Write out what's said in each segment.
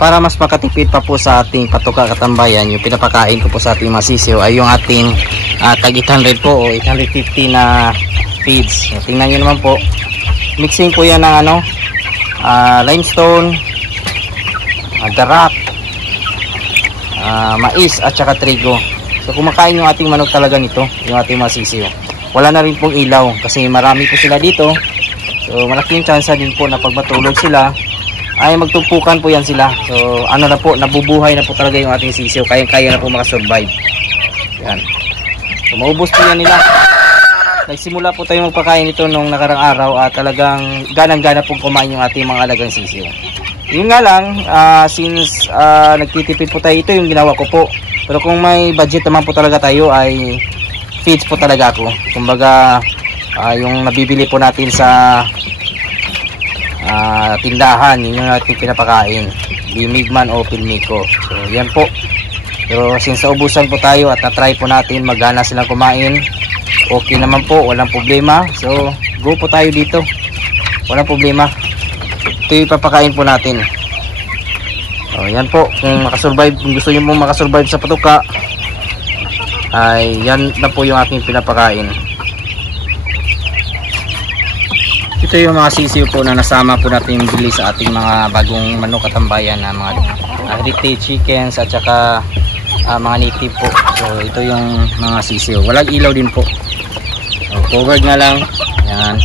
para mas makatipid pa po sa ating patuka katambayan, yung pinapakain ko po sa ating mga sisiw ay yung ating tag 800 po o 850 na feeds. So, tingnan nyo naman po, mixing po yan ng limestone, darak, mais at saka trigo. So kumakain yung ating manok talaga nito, yung ating mga sisiw. Wala na rin pong ilaw kasi marami po sila dito. So malaki yung chance din po na pag matulog sila ay magtumpukan po yan sila. So ano na po, nabubuhay na po talaga yung ating sisiw. Kaya na po makasurvive. Yan. So maubos po yan nila. Nagsimula po tayo magpakain ito nung nakarang araw at talagang ganang-gana pong kumain yung ating mga alagang sisiw. Yun nga lang, since nagtitipid po tayo, ito yung ginawa ko po. Pero kung may budget naman po talaga tayo ay feeds po talaga ako. Kumbaga yung nabibili po natin sa tindahan, yun yung natin pinapakain, Bimigman o Pilmico. So yan po. Pero since naubusan po tayo at na-try po natin, magana silang kumain, okay naman po, walang problema. So go po tayo dito, walang problema. Ito yung papakain po natin. So yan po, kung makasurvive, kung gusto nyo mong makasurvive sa patuka ay yan na po yung aking pinapakain. Ito yung mga sisiw po na nasama po natin bili sa ating mga bagong manok katambayan na mga heritage chickens at saka mga native po. So ito yung mga sisiw, walang ilaw din po. So, covered nga lang. Yan,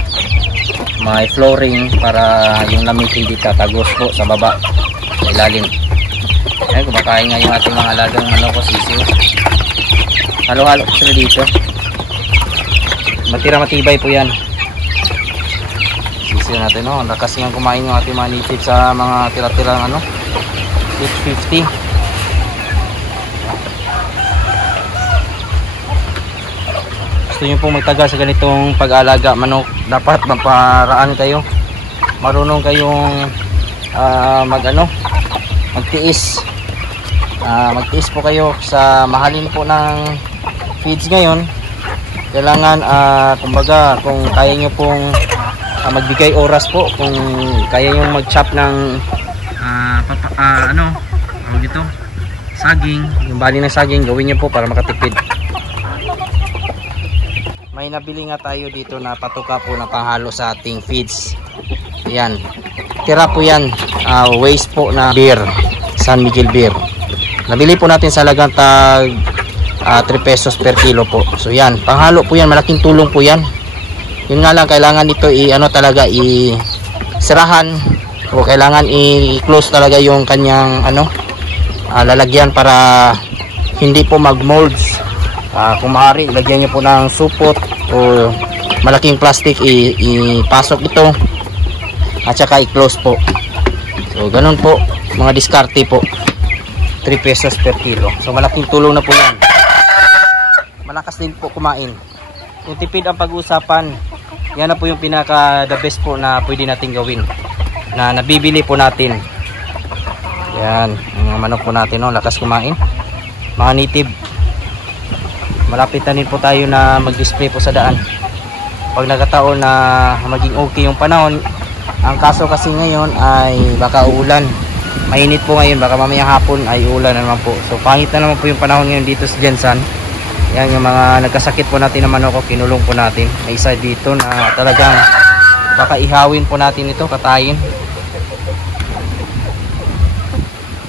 may flooring para yung lamig hindi tatagos po sa baba, sa ilalim. Ayan, kumakain nga yung ating mga alagang manok o sisiw. Halo-halo po sila dito. Matibay po yan. Sisiw natin, no? Lakas nga kumain yung ating mga native sa mga tira-tirang 650. Gusto nyo pong magtagal sa ganitong pag-alaga manok, dapat maparaan kayo, marunong kayong magtiis. Magtiis po kayo sa mahalin po ng feeds ngayon. Kailangan kumbaga kung kaya nyo pong magbigay oras po, kung kaya nyo mag-chop ng dito, saging, yung bali ng saging, gawin nyo po para makatipid. May nabili nga tayo dito na patuka po na panghalo sa ating feeds. Yan, tira po yan, waste po na beer, San Miguel beer. Nabili po natin sa halagang tag 3 pesos per kilo po. So yan, panghalo po yan, malaking tulong po yan. Yun nga lang, kailangan ito talaga sirahan o kailangan i-close talaga yung kanyang lalagyan para hindi po mag-molds. Kung maaari, ilagyan nyo po ng supot o malaking plastic, ipasok ito at saka i-close po. So ganun po, mga diskarte po. 3 pesos per kilo. So malaking tulong na po yan. Malakas din po kumain. Kung tipid ang pag-uusapan, yan na po yung pinaka the best po na pwede natin gawin, na nabibili po natin. Yan, yung manok po natin, lakas kumain, mga native. Malapit na din po tayo na mag-display po sa daan pag nagkataon na maging okay yung panahon. Ang kaso kasi ngayon ay baka uulan, mainit po ngayon, baka mamaya hapon ay ulan na naman po. So pangit na naman po yung panahon ngayon dito sa Jensan. Yan yung mga nagkasakit po natin na manok, kinulong po natin. May isa dito na talagang baka ihawin po natin ito, katayin.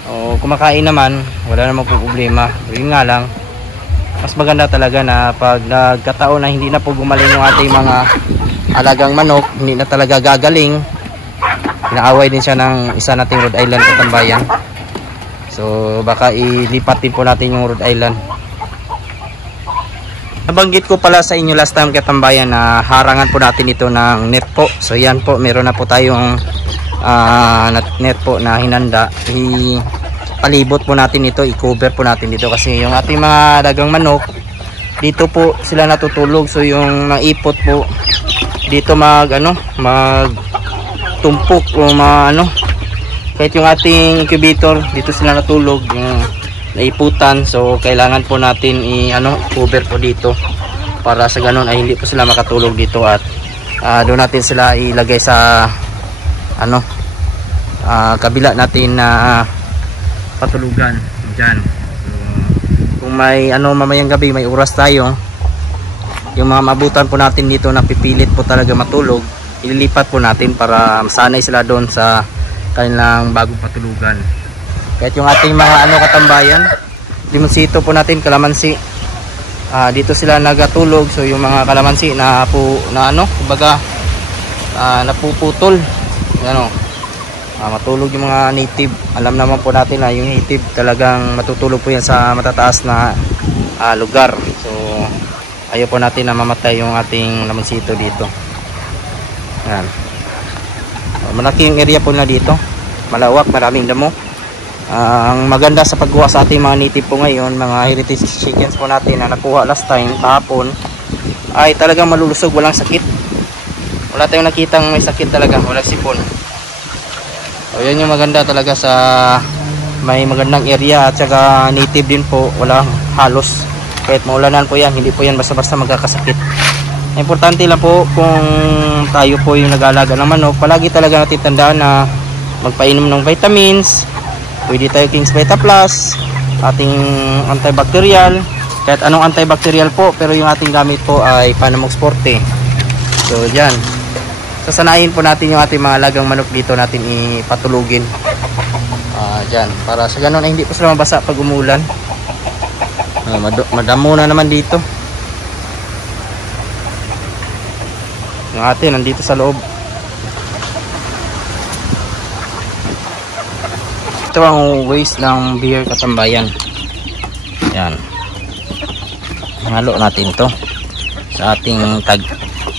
O kumakain naman, wala naman po problema. Yun nga lang, mas maganda talaga na pag nagkataon na hindi na po gumaling yung ating mga alagang manok, hindi na talaga gagaling, inaaway din siya ng isa nating Rhode Island katambayan. So baka ilipat din po natin yung Rhode Island. Nabanggit ko pala sa inyo last time katambayan na harangan po natin ito ng net po. So yan po, meron na po tayong net po na hinanda. Palibot po natin ito, i-cover po natin dito kasi yung ating mga dagang manok dito po sila natutulog. So yung naipot po dito magtumpok o kahit yung ating incubator dito sila natulog, yung naiputan. So kailangan po natin i-cover po dito para sa ganun ay hindi po sila makatulog dito at doon natin sila ilagay sa kabila natin na patulugan dyan. So, kung may mamayang gabi, may oras tayo, yung mga mabutan po natin dito na pipilit po talaga matulog, ililipat po natin para masanay sila doon sa kanilang bagong patulugan. Kahit yung ating mga katambayan, limonsito po natin, kalamansi, dito sila nagatulog. So yung mga kalamansi kumbaga napuputol, matulog yung mga native. Alam naman po natin na yung native talagang matutulog po yan sa matataas na lugar. So ayaw po natin na mamatay yung ating lamonsito dito. Yan. Malaking area po na dito, malawak, maraming damo. Ang maganda sa paggawa sa ating mga native po ngayon, mga heritage chickens po natin na nakuha last time kahapon, ay talagang malulusog, walang sakit. Wala tayong nakitang may sakit talaga, walang sipon. So yan yung maganda talaga sa may magandang area, at saka native din po, walang halos. Kahit maulanan po yan, hindi po yan basta-basta magkakasakit. Importante lang po kung tayo po yung nag-aalaga ng manok, palagi talaga natin tandaan na magpainom ng vitamins. Pwede tayo King's Vita Plus, ating antibacterial, kahit anong antibacterial po, pero yung ating gamit po ay Panamox Forte. So dyan, sasanayin po natin yung ating mga alagang manok dito natin ipatulugin. Dyan, para sa ganun ay hindi po sila mabasa pag umulan. Madamo na naman dito. Yung atin nandito sa loob. Ito ang waste ng beer katambayan. Yan. Halo natin to sa ating tag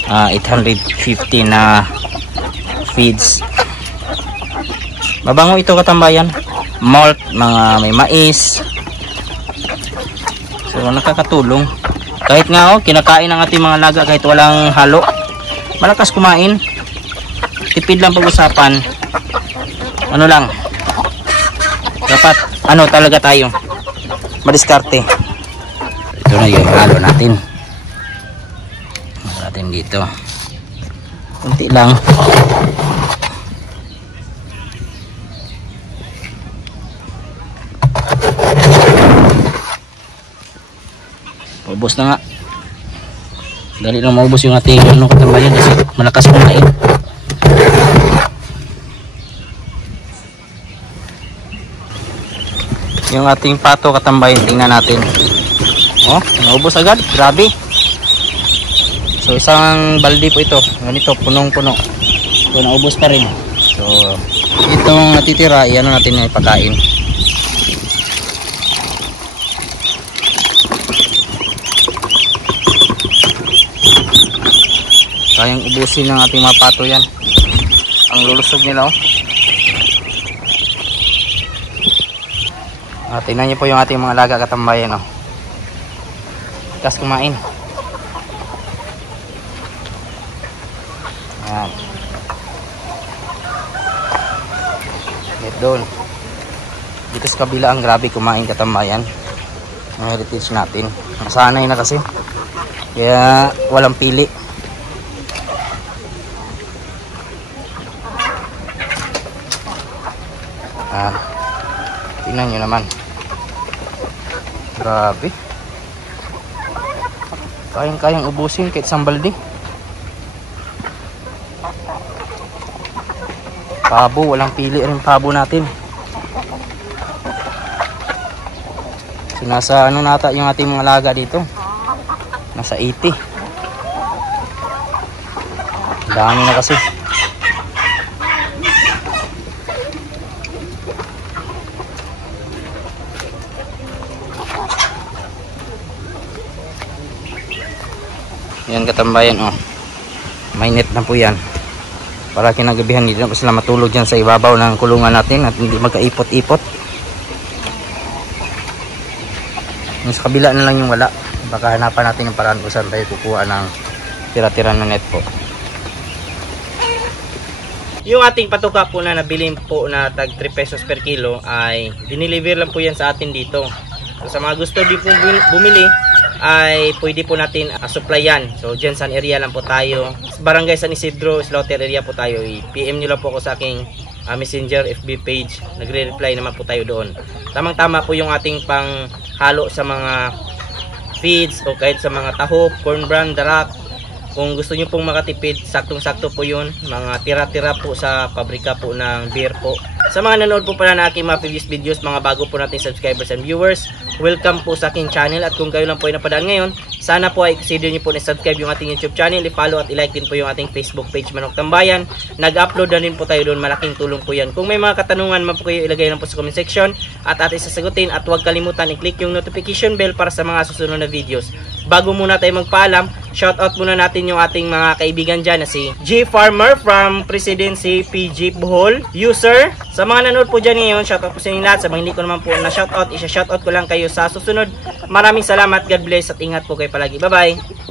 850 na feeds. Mabango ito katambayan. Malt, mga may mais. So nakakatulong. Kahit nga kinakain ng ating mga laga kahit walang halo. Malakas kumain. Tipid lang pag-usapan. Lang. Dapat talaga tayo madiskarte. Ito na yung halo natin. Dito kunti lang. Paubos na nga. Dali lang maubos yung ating katambayan kasi malakas kumain. Yung ating pato katambayan, tingnan natin. Naubos agad, grabe. So isang balde po ito, ganito, punong-puno. So naubos pa rin. So itong natitira, iyan natin na ipakain. Kayang ubusin ng ating mga pato yan. Ang lulusog nila tingnan nyo po yung ating mga laga katambayan. Kas kumain. Yan. Doon. Dito sa kabila ang grabe kumain katambayan. Ang heritage natin. Masanay na kasi. Kaya walang pili. Tingnan nyo naman. Grabe. Kayang-kayang ubusin kahit isang balde. Pabo, walang pili rin pabo natin. So, nasa nata yung ating mga laga dito? Nasa 80. Dami na kasi. Yan katambayan, may net na po yan para kinagabihan dito po sila matulog dyan sa ibabaw ng kulungan natin at hindi magkaipot-ipot. Yung sa kabila na lang yung wala, baka hanapan natin yung paraan kung saan tayo kukuha ng tira-tira na net po. Yung ating patuka po na nabilin po na tag 3 pesos per kilo ay dineliver lang po yan sa atin dito. So, sa mga gusto din po bumili ay pwede po natin supplyan. So dyan sa area lang po tayo, Barangay San Isidro, Slaughter area po tayo. I-PM nyo lang po ako sa aking Messenger, FB page. Nagre-reply naman po tayo doon. Tamang-tama po yung ating panghalo sa mga feeds o kahit sa mga tahop, corn bran, darak. Kung gusto nyo pong makatipid, saktong-sakto po yun. Mga tira-tira po sa pabrika po ng beer po. Sa mga nanood po pala na aking mga previous videos, mga bago po nating subscribers and viewers, welcome po sa aking channel. At kung kayo lang po ay napadaan ngayon, sana po ay consider nyo po na subscribe yung ating YouTube channel, i-follow at i-like din po yung ating Facebook page Manok Tambayan. Nag-upload na din po tayo doon, malaking tulong po yan. Kung may mga katanungan man po kayo, ilagay lang po sa comment section at ating sasagutin. At huwag kalimutan i-click yung notification bell para sa mga susunod na videos. Bago muna tayo magpaalam, shoutout muna natin yung ating mga kaibigan dyan na si G Farmer from Presidency PG Bohol User. Sa mga nanood po dyan ngayon, shoutout po sa inyo lahat. Sa mga hindi ko naman po na shoutout, isa-shoutout ko lang kayo sa susunod. Maraming salamat, God bless at ingat po kayo palagi. Bye bye!